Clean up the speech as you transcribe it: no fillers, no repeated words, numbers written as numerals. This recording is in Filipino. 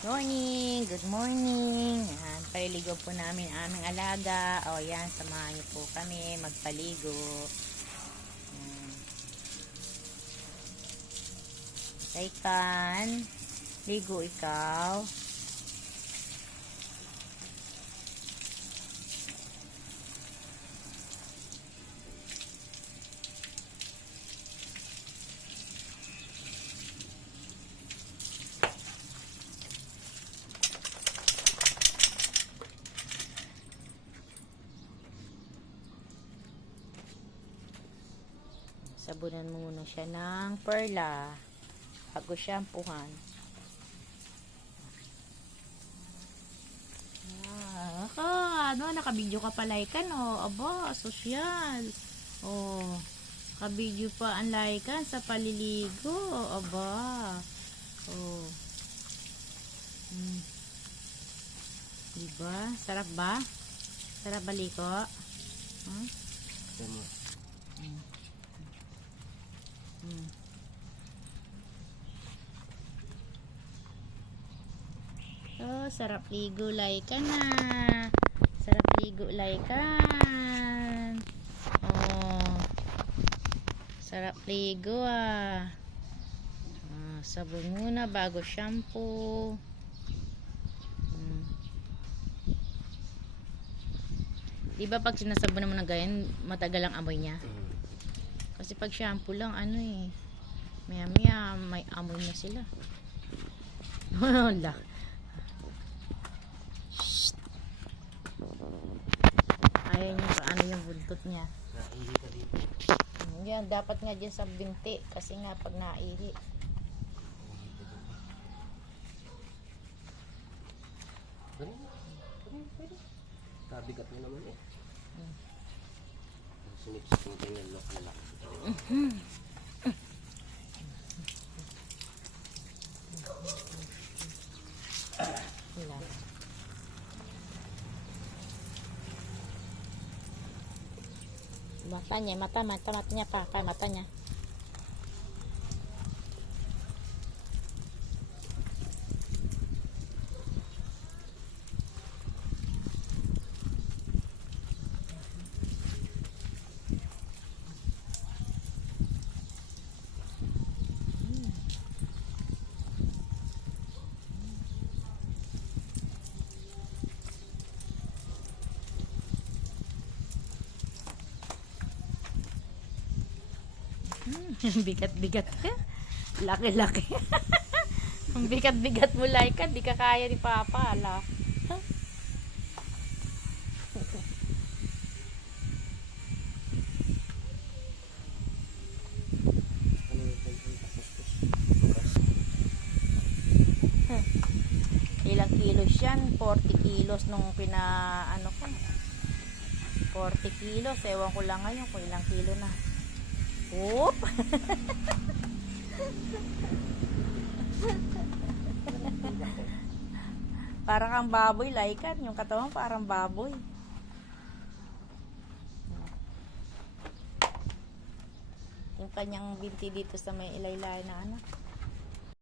Morning! Good morning! Yan, paliligo po namin aming alaga. O yan, samahan niyo po kami magpaligo. Yan. Taykan, ligo ikaw. Sabunan mo muna siya ng perla bago shampoohan. Nakabidyo ka pa Laikan, aba, sosyal. Kabidyo pa ang Laikan sa paliligo, aba. Diba? Sarap ba? Sarap baliko? Sarap ligo Laikan na. Sarap ligo Laikan. Sarap ligo sabon muna bago shampoo. Diba pag sinasabon mo na ganyan, matagal ang amoy niya? Kasi pag shampoo lang, maya maya may amoy na sila. Wala. Ayaw niya yung buntot niya. Naihi ka dito. Yan, dapat nga dyan sa binti. Kasi nga pag naihi. Kabigat niya naman Sinip-sinip yung lock na lock. Mata niya pa, mata niya. Bigat-bigat. Laki-laki. Ang bigat-bigat mo Laikan, di ka kaya ni Papa, ala. Ilang kilos yan? 40 kilos nung ko. 40 kilos, ewan ko lang ngayon kung ilang kilo na. Oop! Parang kang baboy Laikan, yung katawan parang baboy. Yung kanyang binti dito sa may ilaylay na